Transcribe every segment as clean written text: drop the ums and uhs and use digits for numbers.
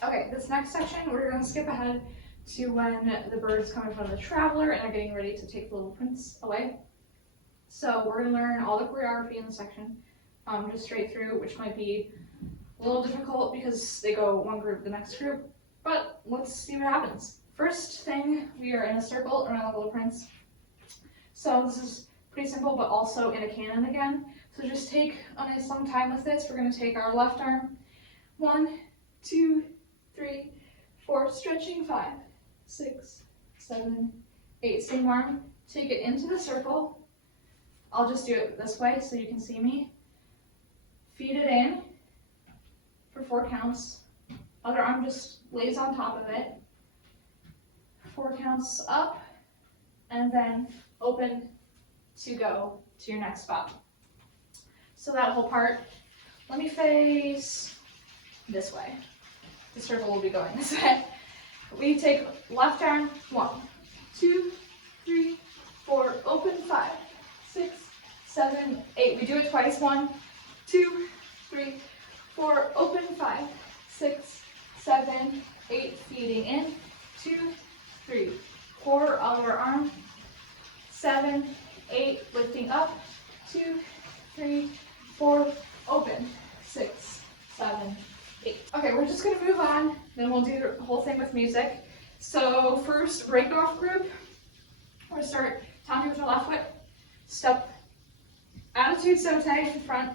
Okay, this next section, we're going to skip ahead to when the birds come in front of the traveler and are getting ready to take the little prince away. So we're going to learn all the choreography in the section, just straight through, which might be a little difficult because they go one group, the next group, but let's see what happens. First thing, we are in a circle around the little prince. So this is pretty simple, but also in a canon again. So just take a nice long time with this. We're going to take our left arm, 1, 2, 3, 4, stretching, 5, 6, 7, 8. Same arm, take it into the circle. I'll just do it this way so you can see me. Feed it in for 4 counts. Other arm just lays on top of it. 4 counts up, and then open to go to your next spot. So that whole part, let me face this way. The circle will be going this way. We take left arm, 1, 2, 3, 4, open, 5, 6, 7, 8. We do it twice, 1, 2, 3, 4, open, 5, 6, 7, 8, feeding in, 2, 3, 4, other arm, 7, 8, lifting up, 2, 3, 4, open, 6, 7, 8. Okay, we're just gonna move on, then we'll do the whole thing with music. So first, break off group. We're gonna start tapping with our left foot, step, attitude saute in front,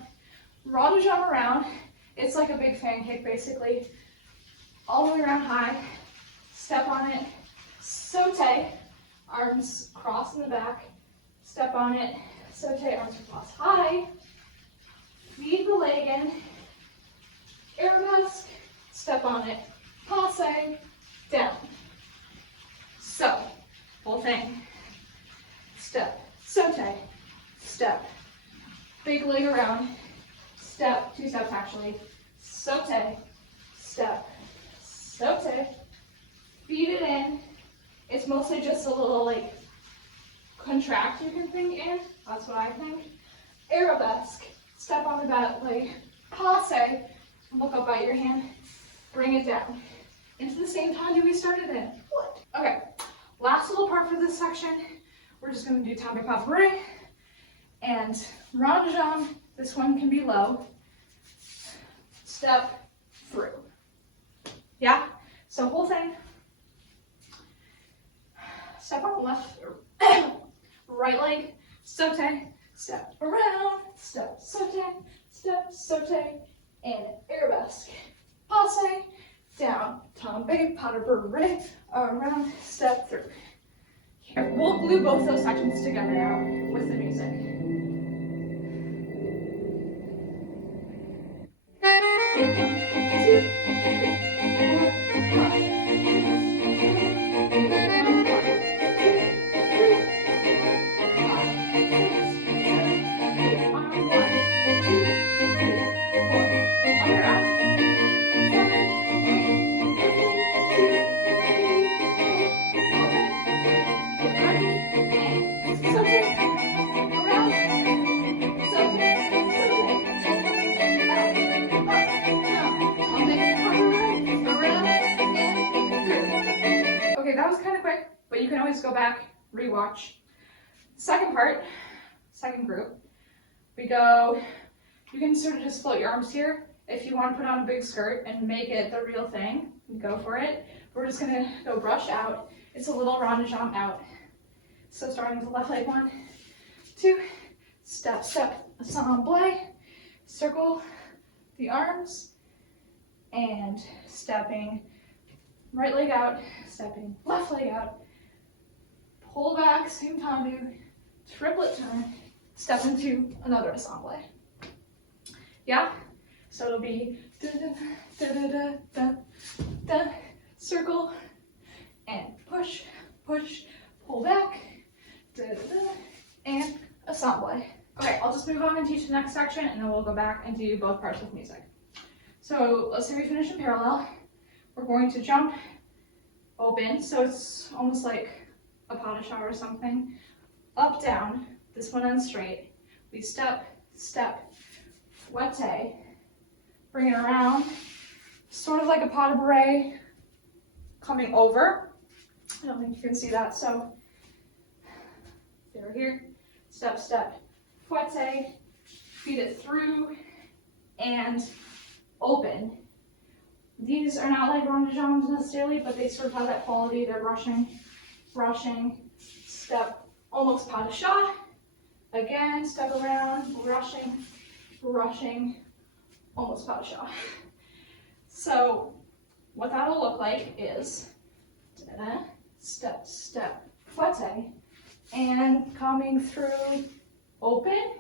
rond de jambe around. It's like a big fan kick basically. All the way around high, step on it, saute, arms cross in the back, step on it, saute, arms cross high, feed the leg in, arabesque, step on it, passe, down. So, whole thing. Step, saute, step, big leg around, step, 2 steps actually, saute, step, saute, feed it in. It's mostly just a little like contract you can think in, that's what I think. Arabesque, step on the back leg, passe, look up at your hand, bring it down. Into the same tandem we started in. What? Okay, last little part for this section, we're just gonna do tapis pas bourrée and rond de jambe. This one can be low. Step through. Yeah? So whole thing. Step on the left, right leg, saute, step around, step, saute, and arabesque. Passe, down, tombe, pas de bourrée, around, step through. Here, we'll glue both those sections together now with the music. Okay, that was kind of quick, but you can always go back, rewatch. Second part, second group, we go, you can sort of just float your arms here. If you want to put on a big skirt and make it the real thing, go for it. We're just gonna go brush out. It's a little rond de jambe out. So starting with the left leg, 1, 2, step, step, assemble, circle the arms, and stepping right leg out, stepping left leg out, pull back, same tendu, triplet turn, step into another assemble. Yeah? So it'll be da da da da da da, circle, and push, push, pull back, da da da, and assemble. Okay, I'll just move on and teach the next section, and then we'll go back and do both parts with music. So let's say we finish in parallel. We're going to jump, open, so it's almost like a pas de chat or something. Up, down, this one ends straight. We step, step, fouette, bring it around, sort of like a pas de bourrée coming over. I don't think you can see that, so over here, step, step, fouette, feed it through, and open. These are not like rond de jambes necessarily, but they sort of have that quality. They're rushing, step, almost pas de chat. Again, step around, rushing, almost pas de chat. So what that'll look like is step, step, fouette, and coming through, open,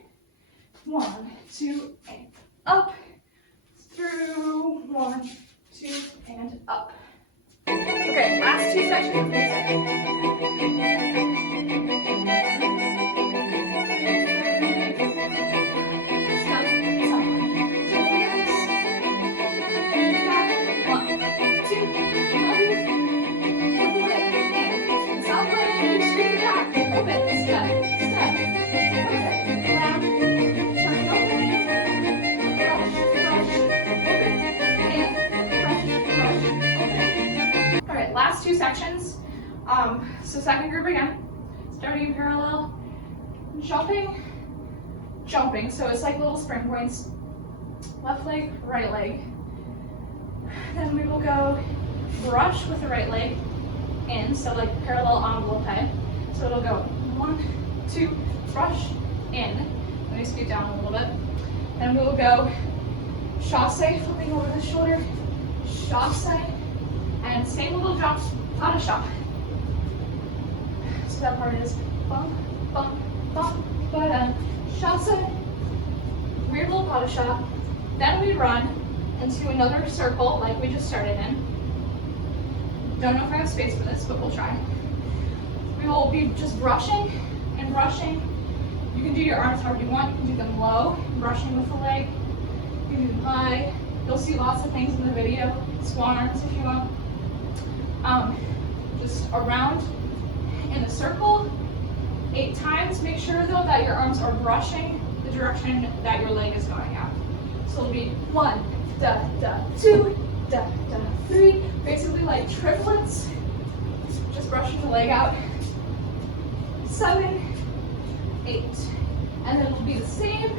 1, 2, and up, through, 1, 2, and up. Okay, last 2 sections of last 2 sections. So second group again, starting in parallel, jumping. So it's like little spring points. Left leg, right leg. Then we will go brush with the right leg in, so like parallel envelope. So it'll go 1, 2, brush in. Let me scoot down a little bit. Then we will go chasse, flipping over the shoulder, chasse, and same little jump, pas de chat. So that part is bump, bump, bump, but chasse, weird little pas de chat. Then we run into another circle like we just started in. Don't know if I have space for this, but we'll try. We will be just brushing and brushing. You can do your arms however you want. You can do them low, brushing with the leg. You can do them high. You'll see lots of things in the video. Swan arms if you want. Just around in a circle 8 times. Make sure though that your arms are brushing the direction that your leg is going at. So it'll be 1, da, da, 2, da, da, 3. Basically like triplets. Just brushing the leg out. 7, 8. And then it'll be the same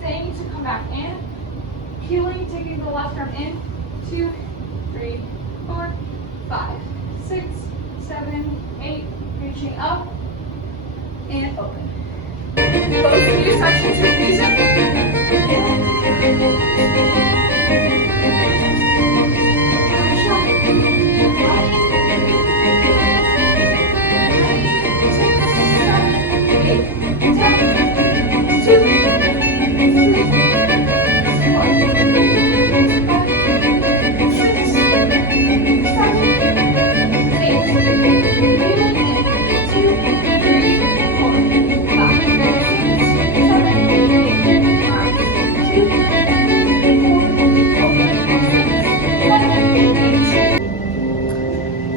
thing to come back in. Peeling, taking the left arm in. 2, 3, 4, 5, 6, 7, 8. Reaching up and open. Both of you sections with music.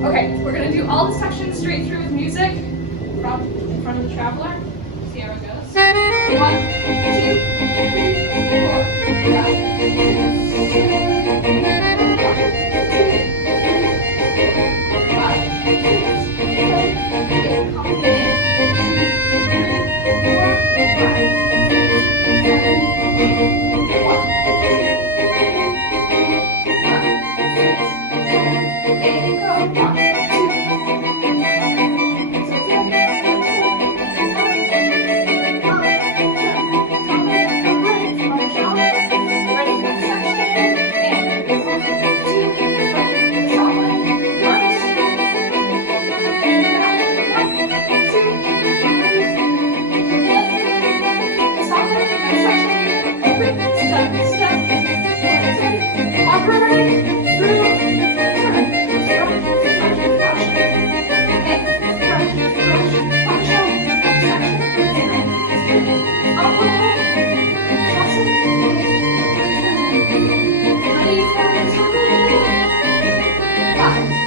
Okay, we're going to do all the sections straight through with music from in front of the traveler. See how it goes. 1, 2, 3, 4, 5, 5,